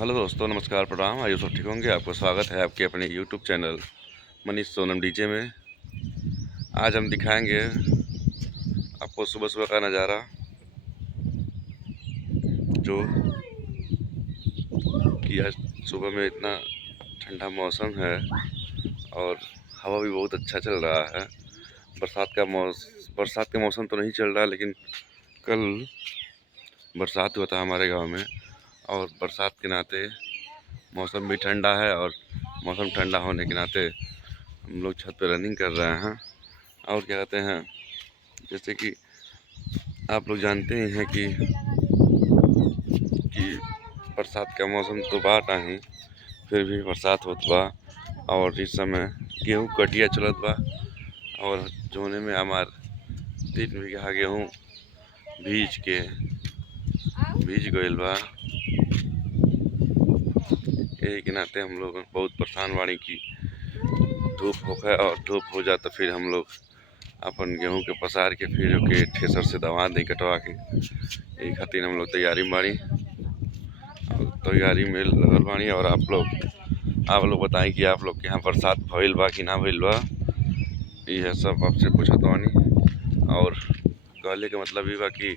Hello दोस्तों, नमस्कार, प्रणाम। आइए सब ठीक होंगे। आपको स्वागत है आपके अपने YouTube channel Manish Sonam DJ में। आज हम दिखाएंगे आपको सुबह सुबह का नज़ारा, जो कि आज सुबह में इतना ठंडा मौसम है और हवा भी बहुत अच्छा चल रहा है। बरसात का मौसम तो नहीं चल रहा, लेकिन कल बरसात हुआ था हमारे गांव में, और बरसात के नाते मौसम भी ठंडा है, और मौसम ठंडा होने के नाते हम लोग छत पे रनिंग कर रहे हैं। और क्या कहते हैं, जैसे कि आप लोग जानते ही हैं कि बरसात का मौसम तो बा नहीं, फिर भी बरसात होत बा। और इस समय गेहूँ कटिया चलत बा, और जोने में हमार 3 बीघा गेहूँ भीज गईल बा। यही के नाते हम लोग बहुत परेशान बाड़ी की धूप होखे, और धूप हो जाता फिर हम लोग अपन गेहूं के पसार के फिर ओके थ्रेसर से दवा दी कटवा के। यही खातिर हम लोग तैयारी में बाड़ी, और तैयारी में लगल बाड़ी। और आप लोग बताएं कि आप लोग के यहाँ बरसात भइल बा कि ना भइल बा। यह सब आपसे पूछत बानी, और कहले के मतलब ये बा कि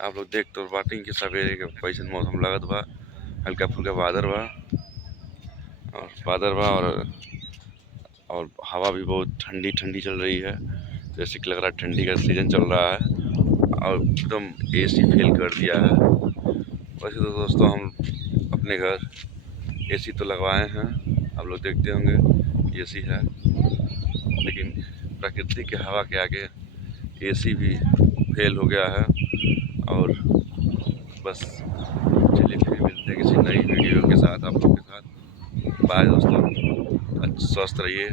आप लोग देख तो बाटी कि सवेरे के कैसन मौसम लगत बा। हल्का फुल्का बादल बा, और हवा भी बहुत ठंडी ठंडी चल रही है, जैसे कि लग रहा है ठंडी का सीज़न चल रहा है। और एकदम एसी फेल कर दिया है। वैसे तो दोस्तों हम अपने घर एसी तो लगवाए हैं, आप लोग देखते होंगे एसी है, लेकिन प्रकृति के हवा के आगे एसी भी फेल हो गया है। और बस चलिए, फिर मिलते हैं किसी नई वीडियो के साथ आप लोग के साथ। बाय दोस्तों, स्वस्थ रहिए।